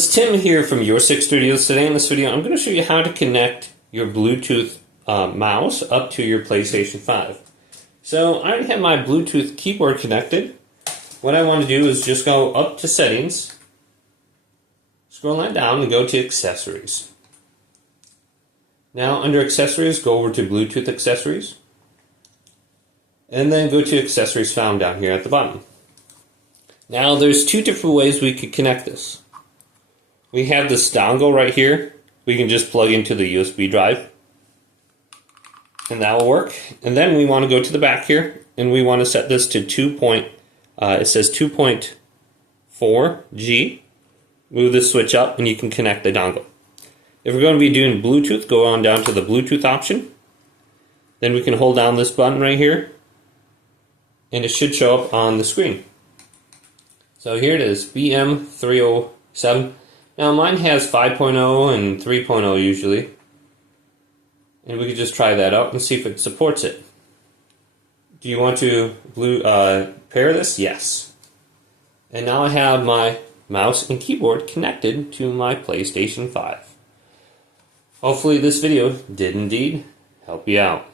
is Tim here from Your Six Studios. Today in this video I'm going to show you how to connect your Bluetooth mouse up to your PlayStation 5. So I already have my Bluetooth keyboard connected. What I want to do is just go up to Settings, scroll that down and go to Accessories. Now under Accessories, go over to Bluetooth Accessories and then go to Accessories found down here at the bottom. Now there's two different ways we could connect this. We have this dongle right here. We can just plug into the USB drive and that will work. And then we want to go to the back here and we want to set this to it says 2.4G. Move this switch up and you can connect the dongle. If we're going to be doing Bluetooth, go on down to the Bluetooth option. Then we can hold down this button right here and it should show up on the screen. So here it is, BM307. Now mine has 5.0 and 3.0 usually. And we could just try that out and see if it supports it. Do you want to pair this? Yes. And now I have my mouse and keyboard connected to my PlayStation 5. Hopefully this video did indeed help you out.